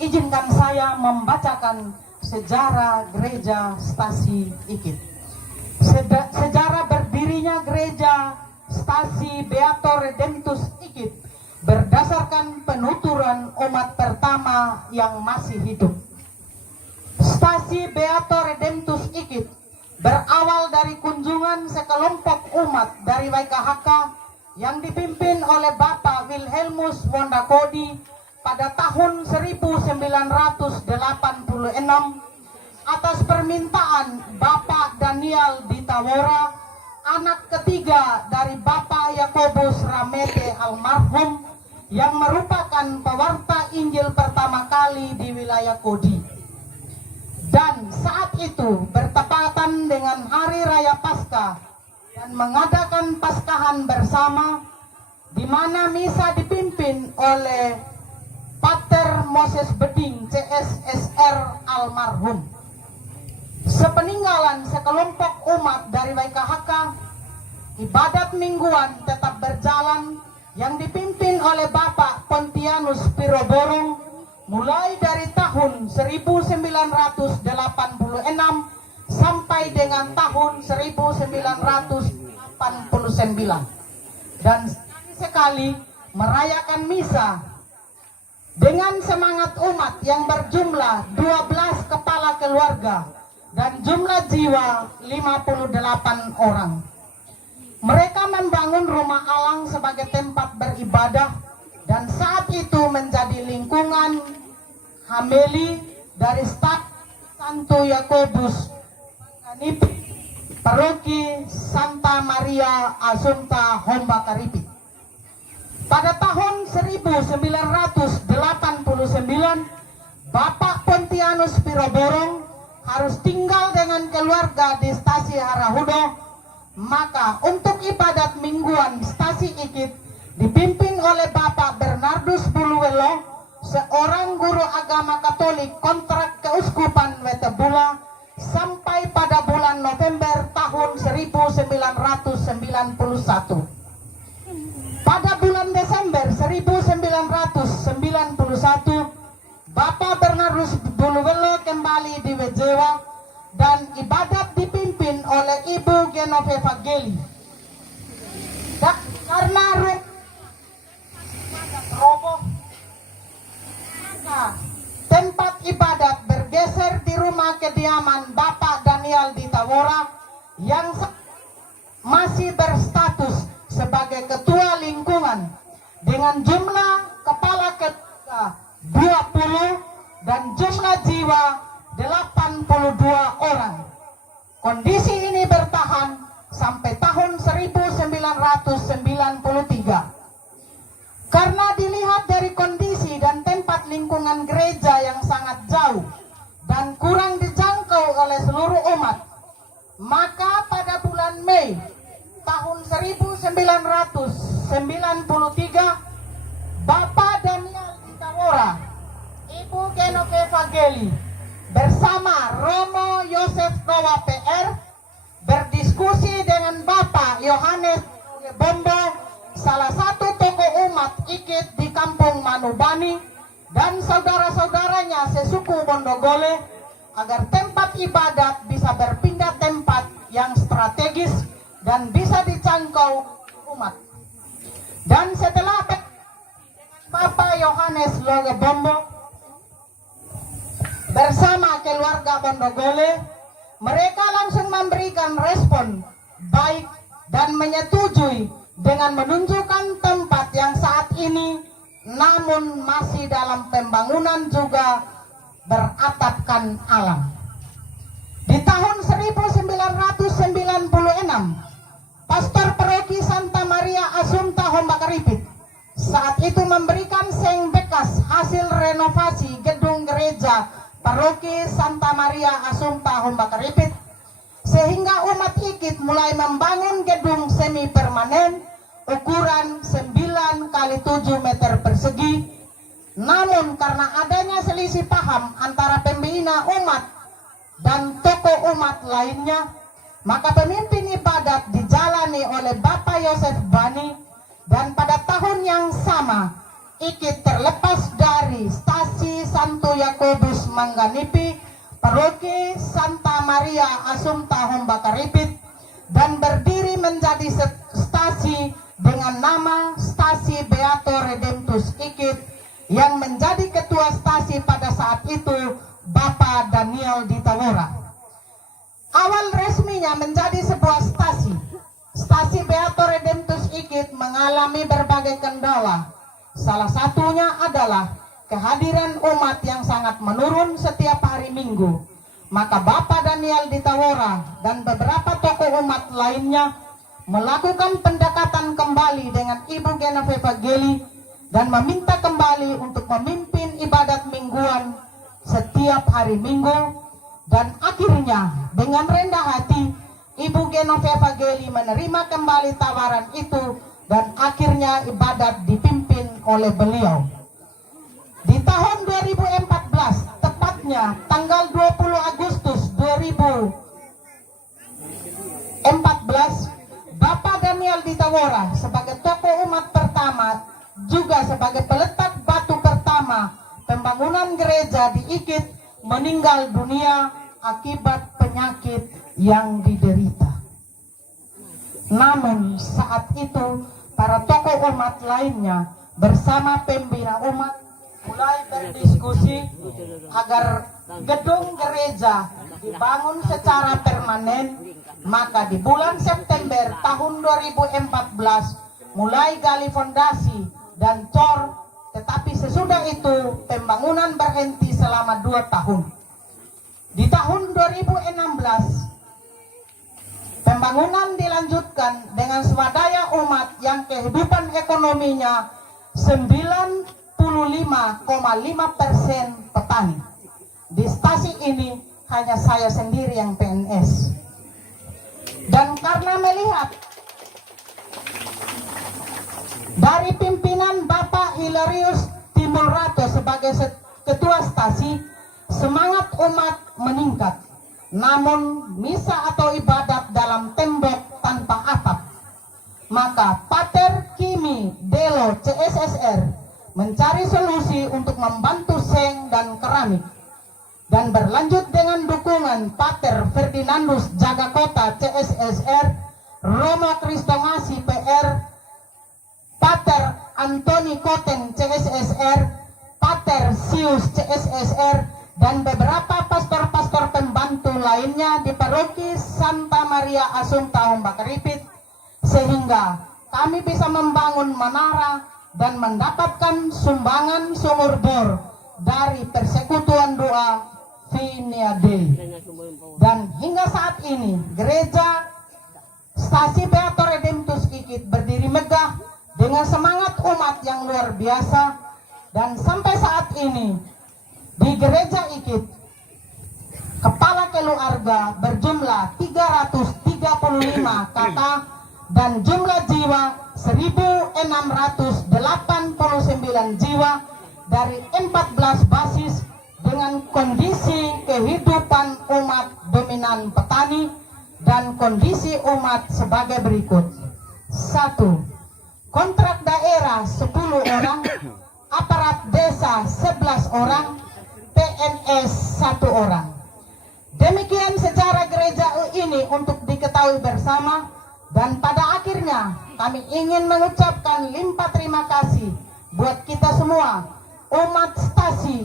Izinkan saya membacakan sejarah gereja Stasi Ikit. Sejarah berdirinya gereja Stasi Beato Redemptus Ikit berdasarkan penuturan umat pertama yang masih hidup. Stasi Beato Redemptus Ikit berawal dari kunjungan sekelompok umat dari WKHK yang dipimpin oleh Bapak Wilhelmus Wondakodi pada tahun 1986 atas permintaan Bapak Daniel Ditawora, anak ketiga dari Bapak Yakobus Ramete almarhum yang merupakan pewarta Injil pertama kali di wilayah Kodi. Dan saat itu bertepatan dengan Hari Raya Paskah dan mengadakan Paskahan bersama, di mana misa dipimpin oleh Pater Moses Beding CSSR almarhum. Sepeninggalan sekelompok umat dari WKHK, ibadat mingguan tetap berjalan yang dipimpin oleh Bapak Pontianus Piroborong mulai dari tahun 1986 sampai dengan tahun 1989, dan sekali merayakan misa dengan semangat umat yang berjumlah 12 kepala keluarga dan jumlah jiwa 58 orang. Mereka membangun rumah alang sebagai tempat beribadah dan saat itu menjadi lingkungan Hameli dari staf Santo Yakobus Paroki Santa Maria Assumpta Homba Karipit. Pada tahun 1989, Bapak Pontianus Piroborong harus tinggal dengan keluarga di Stasi Harahudo. Maka untuk ibadat mingguan Stasi Ikit dipimpin oleh Bapak Bernardus Buluwelo, seorang guru agama Katolik kontrak keuskupan Wetebula, sampai pada bulan November tahun 1991. Pada bulan Desember 1991, Bapak Bernardus Buluwelo kembali di Wejewa dan ibadat dipimpin oleh Ibu Genoveva Geli. Dan karena roboh, tempat ibadat bergeser di rumah kediaman Bapak Daniel Ditawora yang masih berstatus sebagai ketua lingkungan dengan jumlah kepala keluarga 20 dan jumlah jiwa 82 orang. Kondisi ini bertahan sampai tahun 1993. Karena dilihat dari kondisi dan tempat lingkungan gereja yang sangat jauh dan kurang dijangkau oleh seluruh umat, maka pada bulan Mei tahun 1993, Bapak Daniel Ditawora, Ibu Genoveva Geli bersama Romo Yosef Noah PR berdiskusi dengan Bapak Yohanes Bombo, salah satu tokoh umat Ikit di Kampung Manubani, dan saudara-saudaranya sesuku Bondogole, agar tempat ibadat bisa berpindah tempat yang strategis dan bisa dijangkau umat. Dan setelah Bapak Yohanes Loge Bombo bersama keluarga Bondogole, mereka langsung memberikan respon baik dan menyetujui dengan menunjukkan tempat yang saat ini namun masih dalam pembangunan juga beratapkan alam. Di tahun 1996, Pastor Paroki Santa Maria Assumpta Homba Karipit saat itu memberikan seng bekas hasil renovasi gedung gereja Paroki Santa Maria Assumpta Homba Karipit, sehingga umat Ikit mulai membangun gedung semi permanen ukuran 9 kali 7 meter persegi. Namun karena adanya selisih paham antara pembina umat dan tokoh umat lainnya, maka pemimpin ibadat dijalani oleh Bapak Yosef Bani, dan pada tahun yang sama Ikit terlepas dari Stasi Santo Yakobus Mangganipi, Paroki Santa Maria Assumpta Hombakaripit, dan berdiri menjadi stasi dengan nama Stasi Beato Redemptus Ikit, yang menjadi ketua stasi pada saat itu Bapak Daniel Ditawora. Awal resminya menjadi sebuah stasi, Stasi Beato Redemptus Ikit mengalami berbagai kendala. Salah satunya adalah kehadiran umat yang sangat menurun setiap hari Minggu. Maka Bapak Daniel Ditawora dan beberapa tokoh umat lainnya melakukan pendekatan kembali dengan Ibu Genoveva Geli dan meminta kembali untuk memimpin ibadat mingguan setiap hari Minggu. Dan akhirnya dengan rendah hati Ibu Genoveva Geli menerima kembali tawaran itu, dan akhirnya ibadat dipimpin oleh beliau. Di tahun 2014, tepatnya tanggal 20 Agustus 2014, Bapak Daniel Ditawora sebagai tokoh umat pertama, juga sebagai peletak batu pertama pembangunan gereja di Ikit, meninggal dunia akibat penyakit yang diderita. Namun saat itu para tokoh umat lainnya bersama pembina umat mulai berdiskusi agar gedung gereja dibangun secara permanen. Maka di bulan September tahun 2014 mulai gali fondasi dan cor, tetapi sesudah itu pembangunan berhenti selama 2 tahun. Di tahun 2016 pembangunan dilanjutkan dengan swadaya umat yang kehidupan ekonominya 95,5% petani. Di stasi ini hanya saya sendiri yang PNS. Dan karena melihat dari pimpinan Bapak Hilarius Timulrato sebagai ketua stasi, semangat umat meningkat. Namun misa atau ibadat dalam tembok tanpa atap. Maka Pater Kimi Delo CSSR mencari solusi untuk membantu seng dan keramik, dan berlanjut dengan dukungan Pater Ferdinandus Jagakota CSSR, Romo Kristomasi PR, Pater Antoni Koten CSSR, Pater Sius CSSR, dan beberapa pastor-pastor pembantu lainnya di Paroki Santa Maria Assumpta Hombakaripit, sehingga kami bisa membangun menara dan mendapatkan sumbangan sumur bor dari Persekutuan Doa Vinia Dei. Dan hingga saat ini gereja Stasi Beato Redemptus Ikit berdiri megah dengan semangat umat yang luar biasa. Dan sampai saat ini di gereja Ikit, kepala keluarga berjumlah 335 kakak dan jumlah jiwa 1.689 jiwa dari 14 basis, dengan kondisi kehidupan umat dominan petani dan kondisi umat sebagai berikut. 1. Kontrak daerah 10 orang, aparat desa 11 orang, PNS 1 orang. Demikian sejarah gereja ini untuk diketahui bersama, dan pada akhirnya kami ingin mengucapkan limpah terima kasih buat kita semua, umat stasi